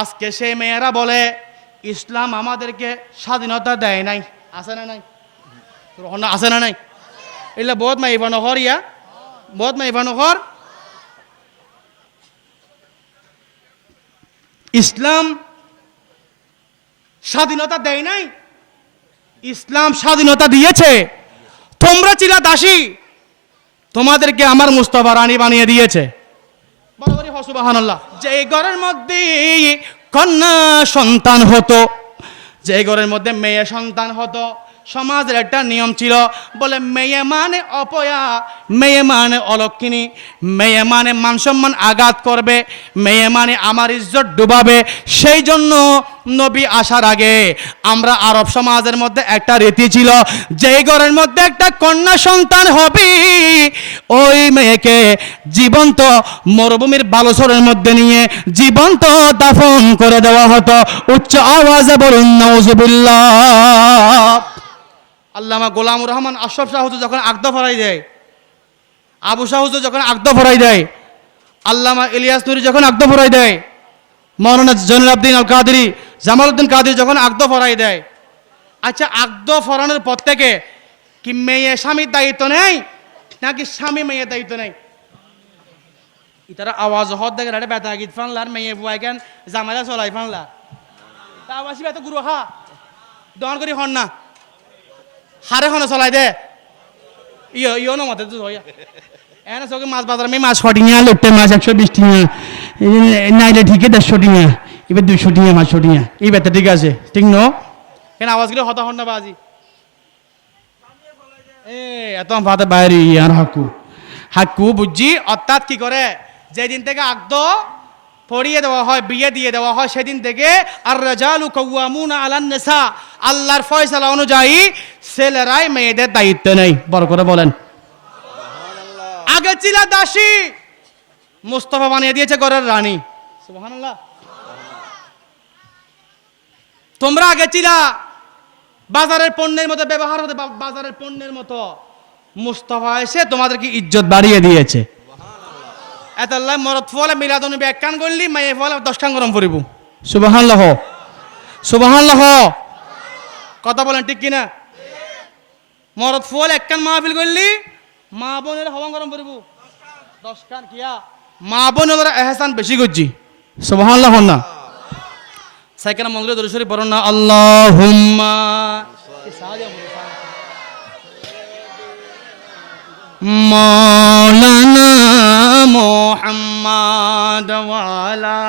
আজকে সেই মেয়েরা বলে ইসলাম আমাদেরকে স্বাধীনতা দেয় নাই। আছে না নাই? আছে না নাই? এগুলা বহুত মাইবানো হর ইয়া, বহুত মাইবানো হর। ইসলাম স্বাধীনতা দেয় নাই, ইসলাম স্বাধীনতা দিয়েছে। তোমরা ছিলা দাসী, তোমাদেরকে আমার মুস্তাফা রানী বানিয়ে দিয়েছে। বরাবরই হ সুবহানাল্লাহ। যে ঘরের মধ্যে কন্যা সন্তান হতো, যে ঘরের মধ্যে মেয়ে সন্তান হতো, সমাজের একটা নিয়ম ছিল, বলে মেয়ে মানে অপয়া, মেয়ে মানে অলক্ষিনী, মেয়ে মানে মান সম্মান আঘাত করবে, মেয়ে মানে আমার ইজ্জত ডুবাবে। সেই জন্য নবী আসার আগে আমরা আরব সমাজের মধ্যে একটা রীতি ছিল, যেই ঘরের মধ্যে একটা কন্যা সন্তান হবে ওই মেয়েকে জীবন্ত মরুভূমির বালুচরের মধ্যে নিয়ে জীবন্ত দাফন করে দেওয়া হতো। উচ্চ আওয়াজে বলুন নাউজুবিল্লাহ। আল্লামা গোলামুর রহমান আশরাফ শাহ হুজুর যখন আকদ ফরাই দেয়, আবু শাহ হুজুর যখন আকদ ফরাই দেয়, আল্লামা ইলিয়াস নুরি যখন আকদ ফরাই দেয়, মৌলানা জয়নুল আবদিন আল কাদেরী, জামালউদ্দিন কাদেরী যখন আকদ ফরাই দেয়, আচ্ছা আকদ ফরানোর পর থেকে কি মেয়ে স্বামীর দায়িত্ব নেই নাকি স্বামী মেয়ের দায়িত্ব নেই? ইতারা আওয়াজ হদ দেখে রাটে বেতা গীত ফানলার মেয়ে বুয়াই কেন জামাইলা চলাই ফানলা তা আওয়াজ বেত গুরু হা দন করি হন না হারে হনে চলাই দে ইয় নমতে তো হইয়া এনে সকে মাছ বাজার আমি মাছ 60 টাকা লোটে মাছ 120 টাকা নাইলে ঠিকই 150 টাকা এবার 200 টাকা মাছ 100 টাকা এই বেতা ঠিক আছে ঠিক নো কেন আওয়াজ গিরে হতা হন না বাজি এ এত ফাতে বাইরে আর হাকু বুঝছি। অর্থাৎ কি করে যেদিন থেকে আকদ পড়িয়ে দেওয়া হয়, বিয়ে দিয়ে দেওয়া হয়, সেদিন থেকে আর রাজালু কাওয়ামুনা আলান নিসা, আল্লাহর ফয়সালা অনুযায়ী ছেলেরাই মেয়েদের দায়িত্ব নেই। বড় করে বলেন সুবহানাল্লাহ। আগে ছিল দাসী, মুস্তাফা বানিয়ে দিয়েছে ঘরের রানী। সুবহানাল্লাহ। তোমরা আগে ছিলা বাজারের পণ্যের মতো ব্যবহার হতে, বাজারের পণ্যের মতো। মুস্তাফা এসে তোমাদেরকে ইজ্জত বাড়িয়ে দিয়েছে। এতাল্লাহ মরদ ফলে মিলাদনবী এক কান করলি, মাইয়ে ফলে 10 কান গরম করিব। সুবহানাল্লাহ, সুবহানাল্লাহ। কথা বলেন ঠিক কিনা? মরদ ফলে এক কান মাহফিল করলি, মা বোনের হওয়া গরম করিব 10 কান। কিয়া মা বোনের এহসান বেশি করছি। সুবহানাল্লাহ না সাইকেনা মন্দিরে দরুদ শরীফ পড়ুন না। আল্লাহুম্মা মাওলানা মুহাম্মদ ওয়া আলা